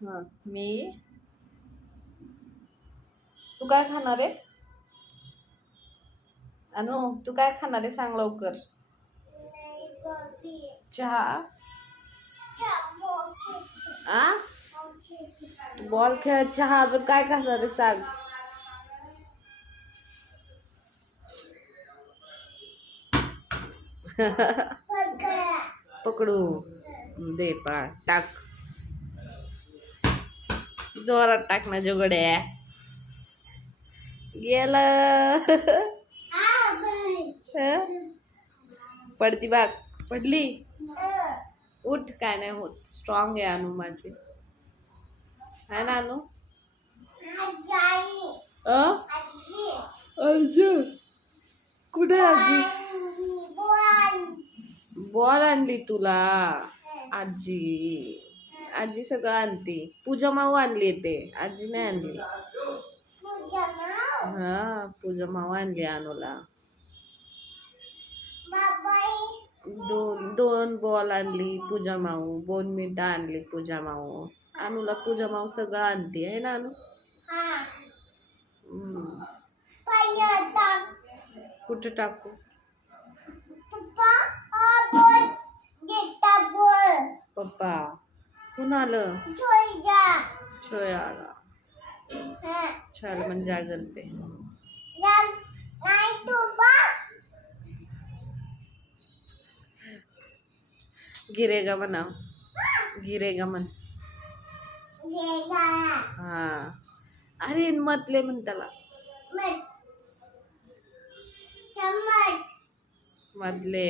हा मी. तू काय खाणार आहे? अनु तू काय खाणार आहे सांग लवकर. चहा. आ? बॉल खेळ चहा अजून काय खाणार आहे सांग. पकडू. दे पळा टाक. जोरात टाक ना जोगड्या. गेलं. पडती बाग. पडली? उठ काय नाही होत. स्ट्रॉंग आहे अनु माझी. आहे ना अनु? कुठे आजी? बॉल आणली तुला. आजी. आजी सगळं आणते. पूजा माऊ आणली ते आजी नाही आणली. हा पूजा माऊ आणली अनुला. दोन दोन बॉल आणली पूजा माऊ. दोन मिनिटं आणली पूजा माऊ. अनुला पूजा माऊ सगळं आणते आहे ना अनु. कुठे टाकू? पप्पा. कोण आलं छोय आला छोयला म्हणजे जागल पे. गिरेगा म्हणा गिरेगा म्हण. हा. अरे मतले म्हण त्याला. मधले.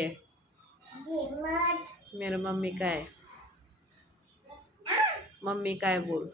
मेरे मम्मी काय? मम्मी काय बोल?